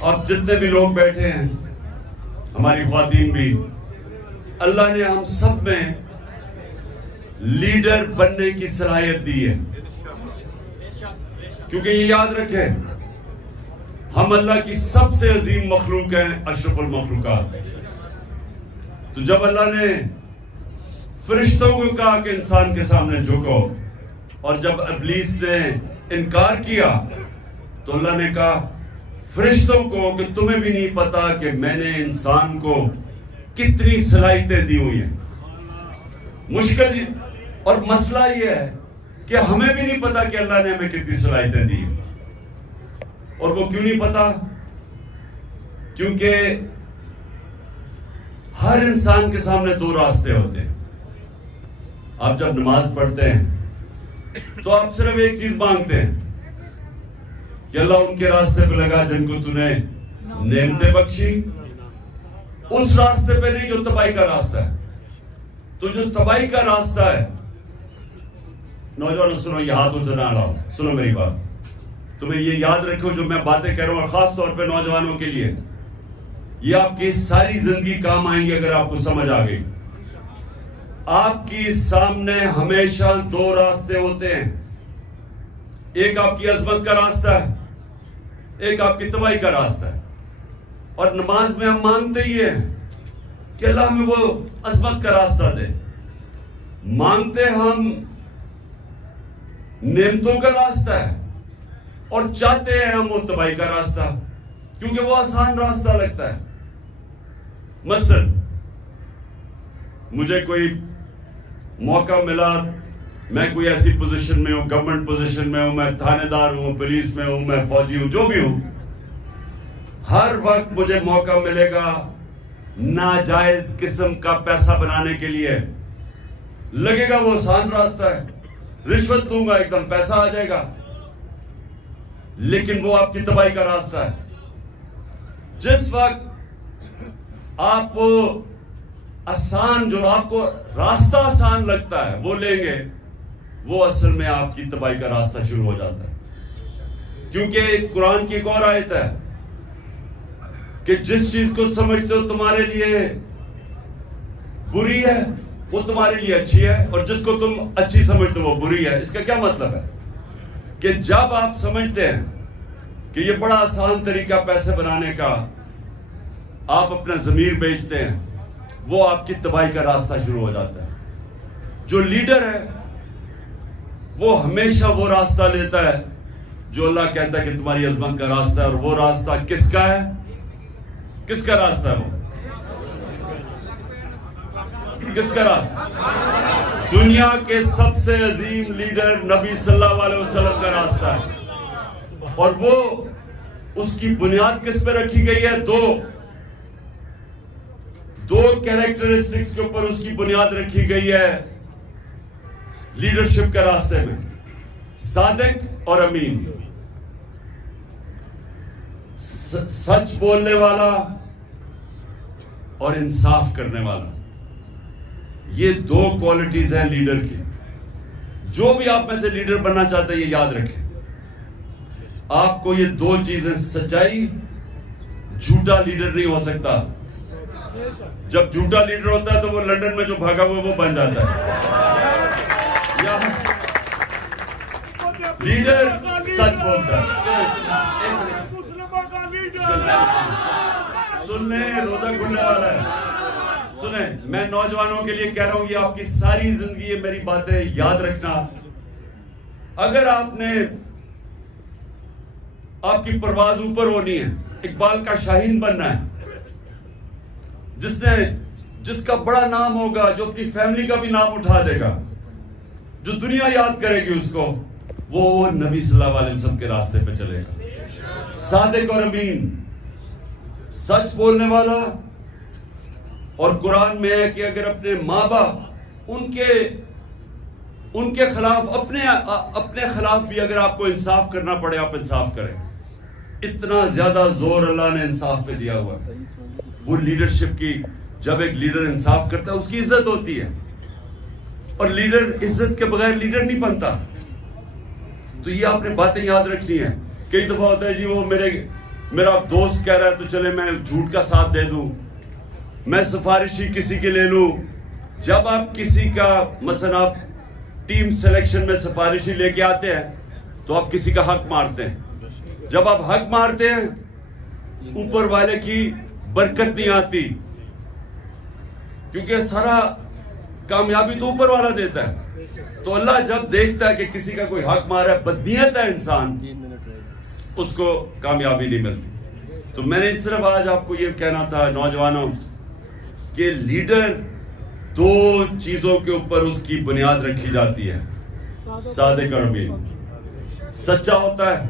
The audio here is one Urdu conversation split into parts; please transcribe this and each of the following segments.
اب جتنے بھی لوگ بیٹھے ہیں، ہماری خواتین بھی، اللہ نے ہم سب میں لیڈر بننے کی صلاحیت دی ہے. کیونکہ یہ یاد رکھیں، ہم اللہ کی سب سے عظیم مخلوق ہیں، اشرف المخلوقات. تو جب اللہ نے فرشتوں کو کہا کہ انسان کے سامنے جھکو، اور جب ابلیس نے انکار کیا تو اللہ نے کہا فرشتوں کو کہ تمہیں بھی نہیں پتا کہ میں نے انسان کو کتنی صلاحیتیں دی ہوئی ہیں. مشکل اور مسئلہ یہ ہے کہ ہمیں بھی نہیں پتا کہ اللہ نے ہمیں کتنی صلاحیتیں دی. اور وہ کیوں نہیں پتا؟ کیونکہ ہر انسان کے سامنے دو راستے ہوتے ہیں. آپ جب نماز پڑھتے ہیں تو آپ صرف ایک چیز مانگتے ہیں کہ اللہ ان کے راستے پہ لگا جن کو تو نے نعمتیں بخشی. اس راستے پہ نہیں جو تباہی کا راستہ ہے. تو جو تباہی کا راستہ ہے، نوجوانوں سنو، یہ ہاتھ ادھر نہ لاؤ، سنو میری بات. تمہیں یہ یاد رکھو جو میں باتیں کہہ رہا ہوں، اور خاص طور پہ نوجوانوں کے لیے یہ آپ کی ساری زندگی کام آئیں گی اگر آپ کو سمجھ آ گئی. آپ کی سامنے ہمیشہ دو راستے ہوتے ہیں. ایک آپ کی عظمت کا راستہ ہے، ایک آپ کی تباہی کا راستہ ہے. اور نماز میں ہم مانگتے ہی ہیں کہ اللہ ہمیں وہ عظمت کا راستہ دے. مانگتے ہم نعمتوں کا راستہ ہے، اور چاہتے ہیں ہم وہ تباہی کا راستہ، کیونکہ وہ آسان راستہ لگتا ہے. مثلا مجھے کوئی موقع ملا، میں کوئی ایسی پوزیشن میں ہوں، گورنمنٹ پوزیشن میں ہوں، میں تھانے دار ہوں، پولیس میں ہوں، میں فوجی ہوں، جو بھی ہوں، ہر وقت مجھے موقع ملے گا ناجائز قسم کا پیسہ بنانے کے لیے. لگے گا وہ آسان راستہ ہے، رشوت دوں گا ایک دم پیسہ آ جائے گا، لیکن وہ آپ کی تباہی کا راستہ ہے. جس وقت آپ وہ آسان، جو آپ کو راستہ آسان لگتا ہے وہ لیں گے، وہ اصل میں آپ کی تباہی کا راستہ شروع ہو جاتا ہے. کیونکہ قرآن کی ایک اور آیت ہے کہ جس چیز کو سمجھتے ہو تمہارے لیے بری ہے وہ تمہارے لیے اچھی ہے، اور جس کو تم اچھی سمجھتے ہو وہ بری ہے. اس کا کیا مطلب ہے؟ کہ جب آپ سمجھتے ہیں کہ یہ بڑا آسان طریقہ پیسے بنانے کا، آپ اپنا ضمیر بیچتے ہیں، وہ آپ کی تباہی کا راستہ شروع ہو جاتا ہے. جو لیڈر ہے وہ ہمیشہ وہ راستہ لیتا ہے جو اللہ کہتا ہے کہ تمہاری عظمت کا راستہ ہے. اور وہ راستہ کس کا ہے؟ کس کا راستہ ہے؟ وہ کس کا راستہ؟ دنیا کے سب سے عظیم لیڈر نبی صلی اللہ علیہ وسلم کا راستہ ہے. اور وہ اس کی بنیاد کس پہ رکھی گئی ہے؟ دو کیریکٹرسٹکس کے اوپر اس کی بنیاد رکھی گئی ہے لیڈرشپ کے راستے میں: صادق اور امین. سچ بولنے والا اور انصاف کرنے والا. یہ دو کوالٹیز ہیں لیڈر کی. جو بھی آپ میں سے لیڈر بننا چاہتے ہیں یہ یاد رکھیں، آپ کو یہ دو چیزیں، سچائی، جھوٹا لیڈر نہیں ہو سکتا. جب جھوٹا لیڈر ہوتا ہے تو وہ لندن میں جو بھاگا ہوا وہ بن جاتا ہے. لیڈر سچ بولتا ہے. سننے روزہ کھلنے والا ہے. سنیں، میں نوجوانوں کے لیے کہہ رہا ہوں، یہ آپ کی ساری زندگی یہ میری باتیں یاد رکھنا. اگر آپ نے، آپ کی پرواز اوپر ہونی ہے، اقبال کا شاہین بننا ہے، جس کا بڑا نام ہوگا، جو اپنی فیملی کا بھی نام اٹھا دے گا، جو دنیا یاد کرے گی اس کو، وہ نبی صلی اللہ علیہ وسلم کے راستے پہ چلے گا. صادق اور امین، سچ بولنے والا. اور قرآن میں ہے کہ اگر اپنے ماں باپ ان کے خلاف، اپنے خلاف بھی اگر آپ کو انصاف کرنا پڑے، آپ انصاف کریں. اتنا زیادہ زور اللہ نے انصاف پہ دیا ہوا ہے. وہ لیڈرشپ کی، جب ایک لیڈر انصاف کرتا ہے اس کی عزت ہوتی ہے، اور لیڈر عزت کے بغیر لیڈر نہیں بنتا. تو یہ آپ نے باتیں یاد رکھنی ہیں کئی دفعہ ہوتا ہے جی وہ میرا دوست کہہ رہا ہے تو چلے میں جھوٹ کا ساتھ دے دوں، میں سفارشی کسی کے لے لوں. جب آپ کسی کا مثلا آپ ٹیم سلیکشن میں سفارشی لے کے آتے ہیں تو آپ کسی کا حق مارتے ہیں. جب آپ حق مارتے ہیں اوپر والے کی برکت نہیں آتی، کیونکہ سارا کامیابی تو اوپر والا دیتا ہے. تو اللہ جب دیکھتا ہے کہ کسی کا کوئی حق مارا ہے، بدنیت ہے انسان، اس کو کامیابی نہیں ملتی. تو میں نے صرف آج آپ کو یہ کہنا تھا نوجوانوں کہ لیڈر دو چیزوں کے اوپر اس کی بنیاد رکھی جاتی ہے. صادق اور امین، سچا ہوتا ہے.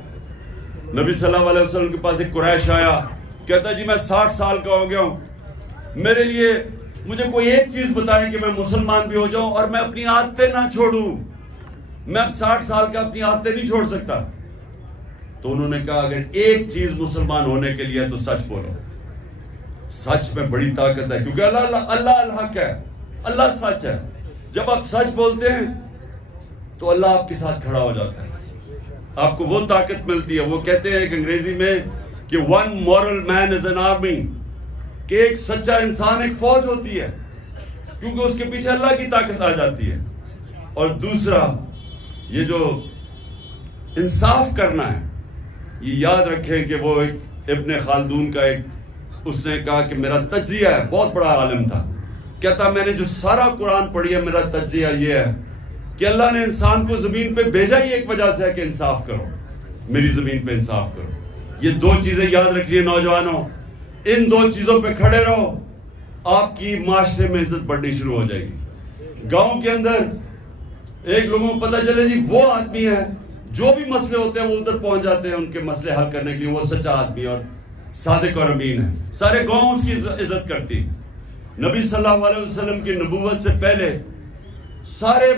نبی صلی اللہ علیہ وسلم کے پاس ایک قریش آیا، کہتا جی میں 60 سال کا ہو گیا ہوں، میرے لیے مجھے کوئی ایک چیز بتائیں کہ میں مسلمان بھی ہو جاؤں اور میں اپنی عادتیں نہ چھوڑوں. میں اب 60 سال کا اپنی عادتیں نہیں چھوڑ سکتا. تو انہوں نے کہا اگر ایک چیز مسلمان ہونے کے لیے تو سچ بولو. سچ میں بڑی طاقت ہے، کیونکہ اللہ الحق ہے، اللہ سچ ہے. جب آپ سچ بولتے ہیں تو اللہ آپ کے ساتھ کھڑا ہو جاتا ہے، آپ کو وہ طاقت ملتی ہے. وہ کہتے ہیں کہ انگریزی میں کہ one moral man is an army، کہ ایک سچا انسان ایک فوج ہوتی ہے، کیونکہ اس کے پیچھے اللہ کی طاقت آ جاتی ہے. اور دوسرا یہ جو انصاف کرنا ہے، یہ یاد رکھیں کہ وہ ایک ابن خلدون کا اس نے کہا کہ میرا تجزیہ ہے، بہت بڑا عالم تھا، کہتا میں نے جو سارا قرآن پڑھی ہے میرا تجزیہ یہ ہے کہ اللہ نے انسان کو زمین پہ بھیجا ہی ایک وجہ سے ہے کہ انصاف کرو، میری زمین پہ انصاف کرو. یہ دو چیزیں یاد رکھیے نوجوانوں، ان دو چیزوں پہ کھڑے رہو، آپ کی معاشرے میں عزت بڑھنی شروع ہو جائے گی. گاؤں کے اندر ایک لوگوں کو پتہ چلے جی وہ آدمی ہے، جو بھی مسئلے ہوتے ہیں وہ ادھر پہنچ جاتے ہیں ان کے مسئلے حل کرنے کے لیے، وہ سچا آدمی اور صادق اور امین ہے. سارے گاؤں اس کی عزت کرتی. نبی صلی اللہ علیہ وسلم کی نبوت سے پہلے سارے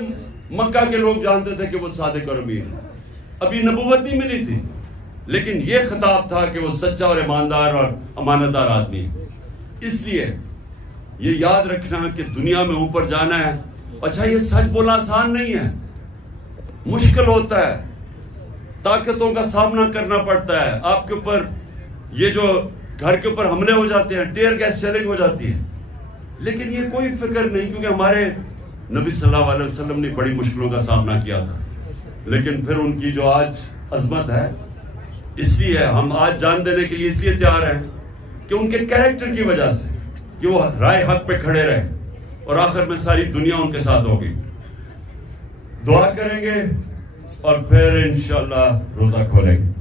مکہ کے لوگ جانتے تھے کہ وہ صادق اور امین ہے. ابھی نبوت نہیں ملی تھی، لیکن یہ خطاب تھا کہ وہ سچا اور ایماندار اور امانتدار آدمی ہے. اس لیے یہ یاد رکھنا کہ دنیا میں اوپر جانا ہے. اچھا یہ سچ بولنا آسان نہیں ہے، مشکل ہوتا ہے، طاقتوں کا سامنا کرنا پڑتا ہے. آپ کے اوپر یہ جو گھر کے اوپر حملے ہو جاتے ہیں، ٹیئر گیس شیلنگ ہو جاتی ہے، لیکن یہ کوئی فکر نہیں، کیونکہ ہمارے نبی صلی اللہ علیہ وسلم نے بڑی مشکلوں کا سامنا کیا تھا. لیکن پھر ان کی جو آج عظمت ہے، اس لیے ہم آج جان دینے کے لیے اس لیے تیار ہیں کہ ان کے کیریکٹر کی وجہ سے کہ وہ رائے حق پہ کھڑے رہے اور آخر میں ساری دنیا ان کے ساتھ ہوگی. دعا کریں گے اور پھر انشاءاللہ روزہ کھولیں گے.